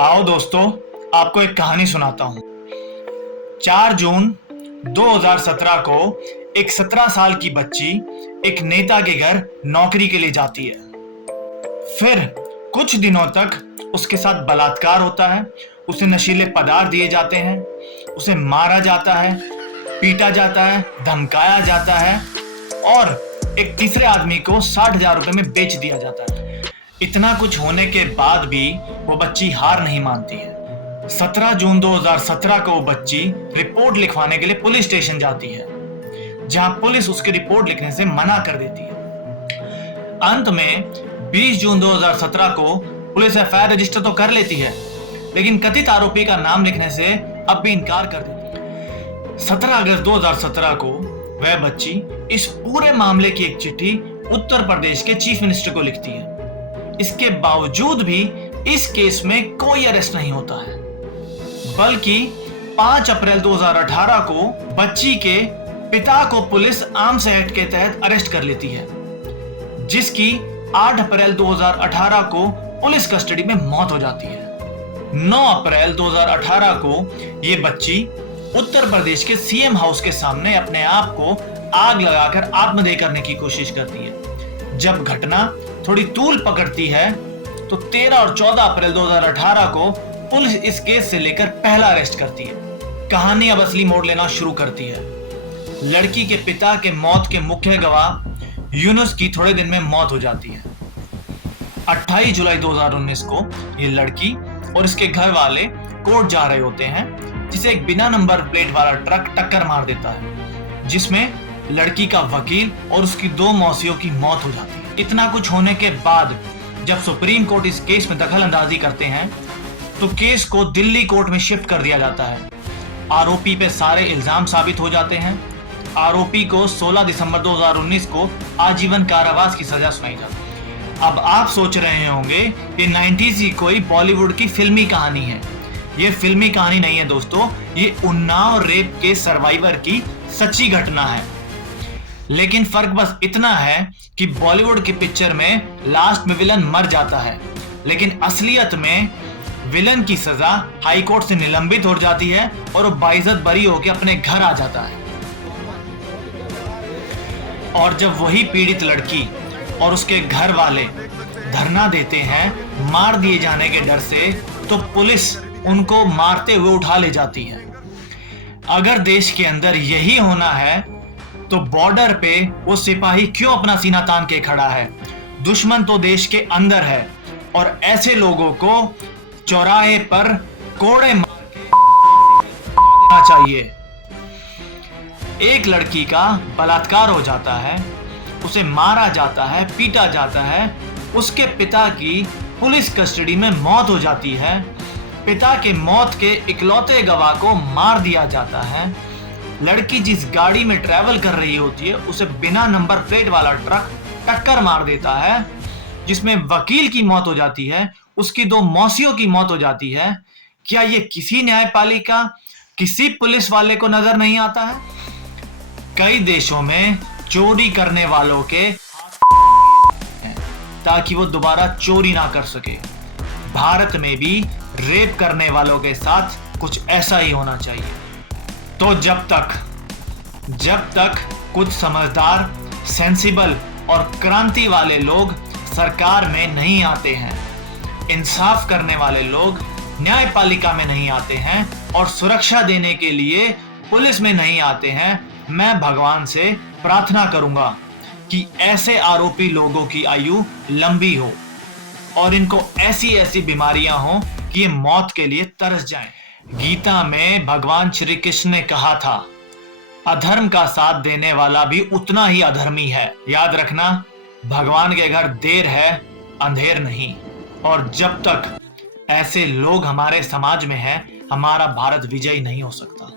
आओ दोस्तों, आपको एक कहानी सुनाता हूं। 4 जून 2017 को एक 17 साल की बच्ची एक नेता के घर नौकरी के लिए जाती है। फिर कुछ दिनों तक उसके साथ बलात्कार होता है, उसे नशीले पदार्थ दिए जाते हैं, उसे मारा जाता है, पीटा जाता है, धमकाया जाता है और एक तीसरे आदमी को 60,000 रुपए में बेच दिया जाता है। इतना कुछ होने के बाद भी वो बच्ची हार नहीं मानती है। 17 जून 2017 को वो बच्ची रिपोर्ट लिखवाने के लिए पुलिस स्टेशन जाती है, जहां पुलिस उसकी रिपोर्ट लिखने से मना कर देती है। अंत में 20 जून 2017 को पुलिस एफआईआर रजिस्टर तो कर लेती है, लेकिन कथित आरोपी का नाम लिखने से अब भी इनकार कर देती है। 17 अगस्त 2017 को वह बच्ची इस पूरे मामले की एक चिट्ठी उत्तर प्रदेश के चीफ मिनिस्टर को लिखती है। इसके बावजूद भी इस केस में कोई अरेस्ट नहीं होता है, बल्कि 5 अप्रैल 2018 को बच्ची के पिता को पुलिस आर्म्स एक्ट के तहत अरेस्ट कर लेती है, जिसकी 8 अप्रैल 2018 को पुलिस कस्टडी में मौत हो जाती है। 9 अप्रैल 2018 को यह बच्ची उत्तर प्रदेश के सीएम हाउस के सामने अपने आप को आग लगाकर आत्मदाह करने की कोशिश करती है। जब घटना थोड़ी तूल पकड़ती है तो 13 और 14 अप्रैल 2018 को पुलिस इस केस से लेकर पहला अरेस्ट करती है। कहानी अब असली मोड़ लेना शुरू करती है। लड़की के पिता के मौत के मुख्य गवाह यूनुस की थोड़े दिन में मौत हो जाती है। 28 जुलाई 2019 को ये लड़की और इसके घर वाले कोर्ट जा रहे होते हैं, जिसे एक बिना नंबर प्लेट वाला ट्रक टक्कर मार देता है, जिसमें लड़की का वकील और उसकी 2 मौसियों की मौत हो जाती है। इतना कुछ होने के बाद जब सुप्रीम कोर्ट इस केस में दखल अंदाजी करते हैं तो केस को दिल्ली कोर्ट में शिफ्ट कर दिया जाता है। आरोपी पे सारे इल्जाम साबित हो जाते हैं। आरोपी को 16 दिसंबर 2019 को आजीवन कारावास की सजा सुनाई जाती है। अब आप सोच रहे होंगे ये 90s की कोई बॉलीवुड की फिल्मी कहानी है। ये फिल्मी कहानी नहीं है दोस्तों, ये उन्नाव रेप के सर्वाइवर की सच्ची घटना है। लेकिन फर्क बस इतना है कि बॉलीवुड की पिक्चर में लास्ट में विलन मर जाता है, लेकिन असलियत में विलन की सजा हाई कोर्ट से निलंबित हो जाती है और वो बाइज्जत बरी होकर अपने घर आ जाता है। और जब वही पीड़ित लड़की और उसके घर वाले धरना देते हैं मार दिए जाने के डर से, तो पुलिस उनको मारते हुए उठा ले जाती है। अगर देश के अंदर यही होना है तो बॉर्डर पे वो सिपाही क्यों अपना सीना तान के खड़ा है? दुश्मन तो देश के अंदर है और ऐसे लोगों को चौराहे पर कोड़े मार के चाहिए। एक लड़की का बलात्कार हो जाता है, उसे मारा जाता है, पीटा जाता है, उसके पिता की पुलिस कस्टडी में मौत हो जाती है, पिता के मौत के इकलौते गवाह को मार दिया जाता है, लड़की जिस गाड़ी में ट्रैवल कर रही होती है उसे बिना नंबर प्लेट वाला ट्रक टक्कर मार देता है, जिसमें वकील की मौत हो जाती है, उसकी 2 मौसियों की मौत हो जाती है। क्या ये किसी न्यायपालिका, किसी पुलिस वाले को नजर नहीं आता है? कई देशों में चोरी करने वालों के ताकि वो दोबारा चोरी ना कर सके। भारत में भी रेप करने वालों के साथ कुछ ऐसा ही होना चाहिए। तो जब तक कुछ समझदार, सेंसिबल और क्रांति वाले लोग सरकार में नहीं आते हैं, इंसाफ करने वाले लोग न्यायपालिका में नहीं आते हैं और सुरक्षा देने के लिए पुलिस में नहीं आते हैं, मैं भगवान से प्रार्थना करूंगा कि ऐसे आरोपी लोगों की आयु लंबी हो और इनको ऐसी ऐसी बीमारियां हो कि ये मौत के लिए तरस जाएं। गीता में भगवान श्री कृष्ण ने कहा था, अधर्म का साथ देने वाला भी उतना ही अधर्मी है। याद रखना, भगवान के घर देर है, अंधेर नहीं। और जब तक ऐसे लोग हमारे समाज में हैं, हमारा भारत विजयी नहीं हो सकता।